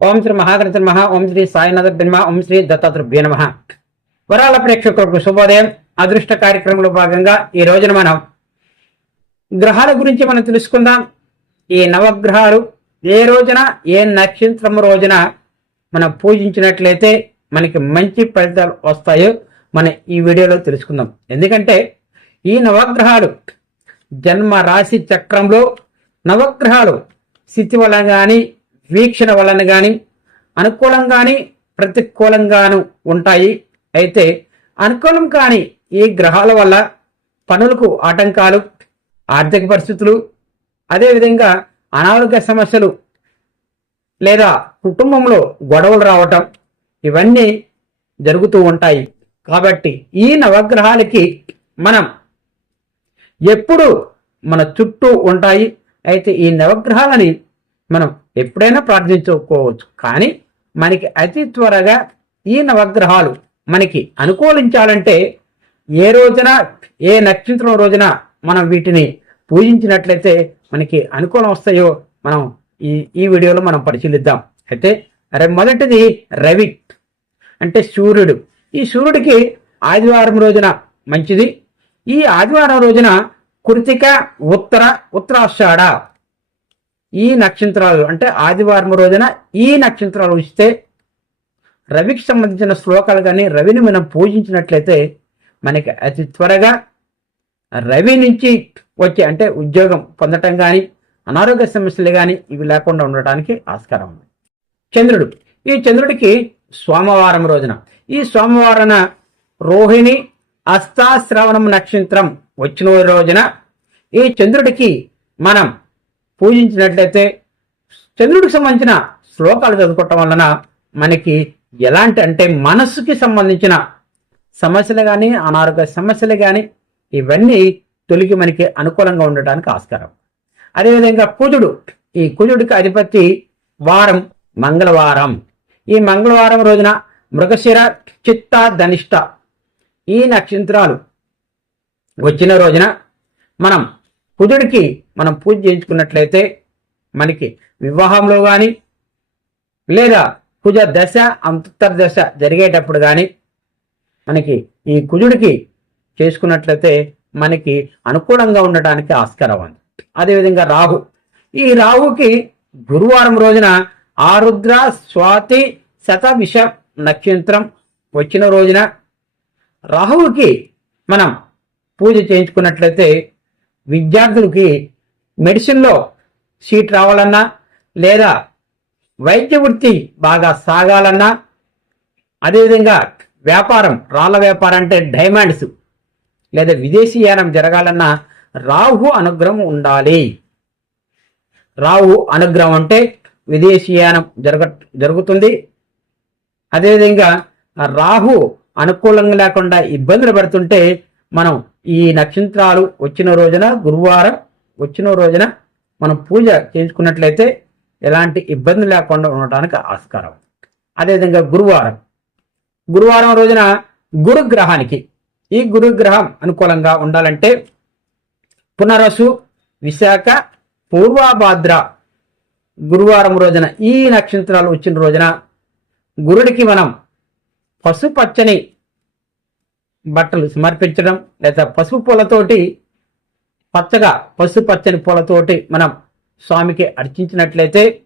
ఓం శ్రీ మహాగణపతి నమ. ఓం శ్రీ సాయినాథ బ్రహ్మ ఓం శ్రీ దత్తాత్రేయ నమ. వరాల ప్రేక్షకులకు శుభోదయం. అదృష్ట కార్యక్రమంలో భాగంగా ఈ రోజున మనం గ్రహాల గురించి మనం తెలుసుకుందాం. ఈ నవగ్రహాలు ఏ రోజున ఏ నక్షత్రం రోజున మనం పూజించినట్లయితే మనకి మంచి ఫలితాలు వస్తాయో మనం ఈ వీడియోలో తెలుసుకుందాం. ఎందుకంటే ఈ నవగ్రహాలు జన్మ రాశి చక్రంలో నవగ్రహాలు స్థితి వలన కానీ వీక్షణ వలన కానీ అనుకూలంగాని ప్రతికూలంగాను ఉంటాయి. అయితే అనుకూలం కాని ఈ గ్రహాల వల్ల పనులకు ఆటంకాలు ఆర్థిక పరిస్థితులు అదేవిధంగా అనారోగ్య సమస్యలు లేదా కుటుంబంలో గొడవలు రావటం ఇవన్నీ జరుగుతూ ఉంటాయి. కాబట్టి ఈ నవగ్రహాలకి మనం ఎప్పుడు మన చుట్టూ ఉంటాయి. అయితే ఈ నవగ్రహాలని మనం ఎప్పుడైనా ప్రార్థించుకోవచ్చు. కానీ మనకి అతి త్వరగా ఈ నవగ్రహాలు మనకి అనుకూలించాలంటే ఏ రోజున ఏ నక్షత్రం రోజున మనం వీటిని పూజించినట్లయితే మనకి అనుకూలం వస్తాయో మనం ఈ ఈ వీడియోలో మనం పరిశీలిద్దాం. అయితే అరే మొదటిది రవి అంటే సూర్యుడు. ఈ సూర్యుడికి ఆదివారం రోజున మంచిది. ఈ ఆదివారం రోజున కృతిక ఉత్తర ఉత్తరాషాఢ ఈ నక్షత్రాలు అంటే ఆదివారం రోజున ఈ నక్షత్రాలు ఇస్తే రవికి సంబంధించిన శ్లోకాలు కానీ రవిని మనం పూజించినట్లయితే మనకి అతి త్వరగా రవి నుంచి వచ్చే అంటే ఉద్యోగం పొందటం కానీ అనారోగ్య సమస్యలు కానీ ఇవి లేకుండా ఉండటానికి ఆస్కారం ఉంది. చంద్రుడు. ఈ చంద్రుడికి సోమవారం రోజున. ఈ సోమవారన రోహిణి అస్తాశ్రవణం నక్షత్రం వచ్చిన రోజున ఈ చంద్రుడికి మనం పూజించినట్లయితే చంద్రుడికి సంబంధించిన శ్లోకాలు చదువుకోవటం వలన మనకి ఎలాంటి అంటే మనస్సుకి సంబంధించిన సమస్యలు కానీ అనారోగ్య సమస్యలు కానీ ఇవన్నీ తొలికి మనకి అనుకూలంగా ఉండటానికి ఆస్కారం. అదేవిధంగా కుజుడు ఈ కుజుడికి అధిపతి వారం మంగళవారం. ఈ మంగళవారం రోజున మృగశిర చిత్త ధనిష్ట ఈ నక్షత్రాలు. వచ్చిన రోజున మనం కుజుడికి మనం పూజ చేయించుకున్నట్లయితే మనకి వివాహంలో కానీ లేదా కుజ దశ అంతర్ దశ జరిగేటప్పుడు కానీ మనకి ఈ కుజుడికి చేసుకున్నట్లయితే మనకి అనుకూలంగా ఉండటానికి ఆస్కారం ఉంది. అదేవిధంగా రాహు. ఈ రాహుకి గురువారం రోజున ఆరుద్ర స్వాతి శత విష నక్షత్రం వచ్చిన రోజున రాహువుకి మనం పూజ చేయించుకున్నట్లయితే విద్యార్థులకి మెడిసిన్లో సీట్ రావాలన్నా లేదా వైద్య వృత్తి బాగా సాగాలన్నా అదేవిధంగా వ్యాపారం రాళ్ళ వ్యాపారం అంటే డైమండ్స్ లేదా విదేశీయానం జరగాలన్నా రాహు అనుగ్రహం ఉండాలి. రాహు అనుగ్రహం అంటే విదేశీయానం జరగ జరుగుతుంది. అదేవిధంగా రాహు అనుకూలంగా లేకుండా ఇబ్బందులు పడుతుంటే మనం ఈ నక్షత్రాలు వచ్చిన రోజున గురువారం వచ్చిన రోజున మనం పూజ చేయించుకున్నట్లయితే ఎలాంటి ఇబ్బంది లేకుండా ఉండటానికి ఆస్కారం. అదేవిధంగా గురువారం. గురువారం రోజున గురుగ్రహానికి ఈ గురుగ్రహం అనుకూలంగా ఉండాలంటే పునరసు విశాఖ పూర్వాభాద్ర గురువారం రోజున ఈ నక్షత్రాలు వచ్చిన రోజున గురుడికి మనం పసుపచ్చని బట్టలు సమర్పించడం లేదా పసుపు పూలతోటి పచ్చగా పసుపు పచ్చని పూలతోటి మనం స్వామికి అర్చించినట్లయితే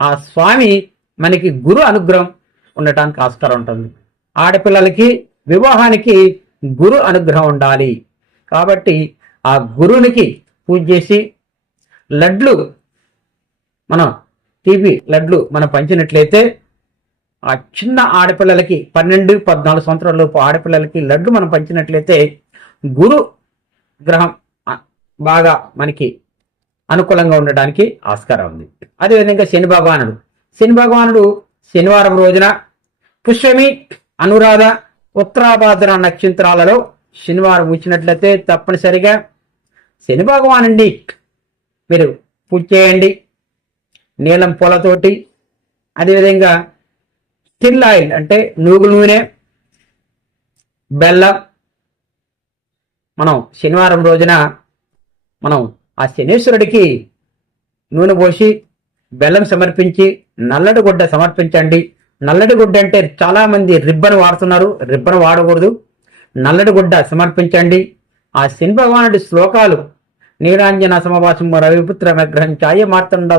ఆ స్వామి మనకి గురు అనుగ్రహం ఉండటానికి ఆస్కారం ఉంటుంది. ఆడపిల్లలకి వివాహానికి గురు అనుగ్రహం ఉండాలి. కాబట్టి ఆ గురునికి పూజ చేసి లడ్లు మనం టీవీ లడ్లు మనం పంచినట్లయితే ఆ చిన్న ఆడపిల్లలకి పన్నెండు పద్నాలుగు సంవత్సరాల లోపు ఆడపిల్లలకి లడ్డు మనం పంచినట్లయితే గురు గ్రహం బాగా మనకి అనుకూలంగా ఉండడానికి ఆస్కారం ఉంది. అదేవిధంగా శని భగవానుడు. శని భగవానుడు శనివారం రోజున పుష్యమి అనురాధ ఉత్తరాభాద్ర నక్షత్రాలలో శనివారం వచ్చినట్లయితే తప్పనిసరిగా శని భగవానుడి మీరు పూజ చేయండి. నీలం పూలతోటి. అదేవిధంగా స్టిల్ ఆయిల్ అంటే నూగు నూనె బెల్లం మనం శనివారం రోజున మనం ఆ శనీశ్వరుడికి నూనె పోసి బెల్లం సమర్పించి నల్లటి గుడ్డ సమర్పించండి. నల్లటి గుడ్డ అంటే చాలామంది రిబ్బన్ వాడుతున్నారు రిబ్బన్ వాడకూడదు. నల్లటి గుడ్డ సమర్పించండి. ఆ శని భగవానుడి శ్లోకాలు నీరాంజన సమవాసం రవిపుత్ర విగ్రహం ఛాయ మార్తండ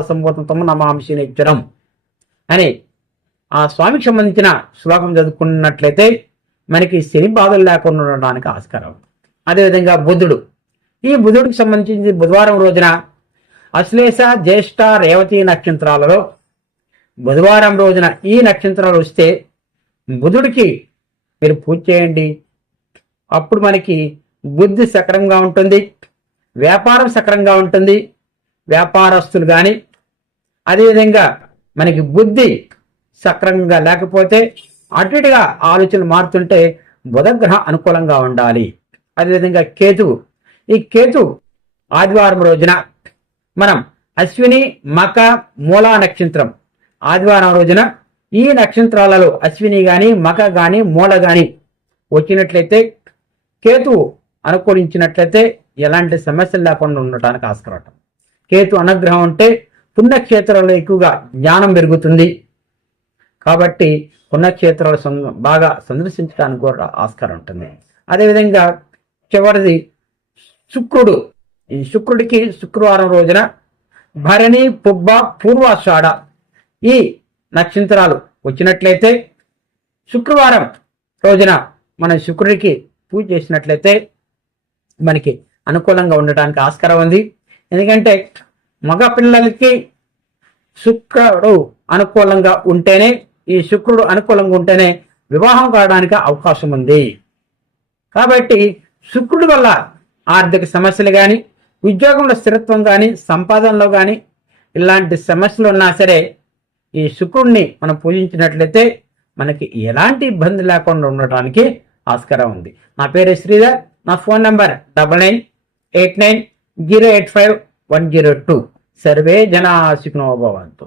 తమ నమాంసి నిత్యరం అని ఆ స్వామికి సంబంధించిన శ్లోకం చదువుకున్నట్లయితే మనకి శని బాధలు లేకుండా ఉండడానికి ఆస్కారం. అదేవిధంగా బుధుడు. ఈ బుధుడికి సంబంధించి బుధవారం రోజున అశ్లేష జ్యేష్ఠ రేవతి నక్షత్రాలలో బుధవారం రోజున ఈ నక్షత్రాలు వస్తే బుధుడికి మీరు పూజ చేయండి. అప్పుడు మనకి బుద్ధి సక్రంగా ఉంటుంది. వ్యాపారం సక్రంగా ఉంటుంది. వ్యాపారస్తులు కానీ అదేవిధంగా మనకి బుద్ధి సక్రంగా లేకపోతే అటు ఇటుగా ఆలోచనలు మారుతుంటే బుధగ్రహం అనుకూలంగా ఉండాలి. అదేవిధంగా కేతు. ఈ కేతు ఆదివారం రోజున మనం అశ్విని మక మూలా నక్షత్రం. ఆదివారం రోజున ఈ నక్షత్రాలలో అశ్విని గాని మక గాని మూల గాని వచ్చినట్లయితే కేతు అనుకూలించినట్లయితే ఎలాంటి సమస్యలు లేకుండా ఉండటానికి ఆస్కారం. కేతు అనుగ్రహం ఉంటే పుణ్యక్షేత్రాల్లో ఎక్కువగా జ్ఞానం పెరుగుతుంది. కాబట్టి పుణ్యక్షేత్రాలు బాగా సందర్శించడానికి కూడా ఆస్కారం ఉంటుంది. అదేవిధంగా చివరిది శుక్రుడు. ఈ శుక్రుడికి శుక్రవారం రోజున భరణి పుబ్బ పూర్వాషాఢ ఈ నక్షత్రాలు వచ్చినట్లయితే శుక్రవారం రోజున మన శుక్రుడికి పూజ చేసినట్లయితే మనకి అనుకూలంగా ఉండటానికి ఆస్కారం ఉంది. ఎందుకంటే మగ పిల్లలకి శుక్రుడు అనుకూలంగా ఉంటేనే ఈ శుక్రుడు అనుకూలంగా ఉంటేనే వివాహం కావడానికి అవకాశం ఉంది కాబట్టి శుక్రుడి వల్ల ఆర్థిక సమస్యలు కానీ ఉద్యోగంలో స్థిరత్వం కానీ సంపాదనలో కానీ ఇలాంటి సమస్యలు ఉన్నా సరే ఈ శుక్రుడిని మనం పూజించినట్లయితే మనకి ఎలాంటి ఇబ్బంది లేకుండా ఉండటానికి ఆస్కారం ఉంది. నా పేరు శ్రీధర్ నా phone number double nine eight nine zero eight five one zero two. Survey జనా సుఖినోభవంతు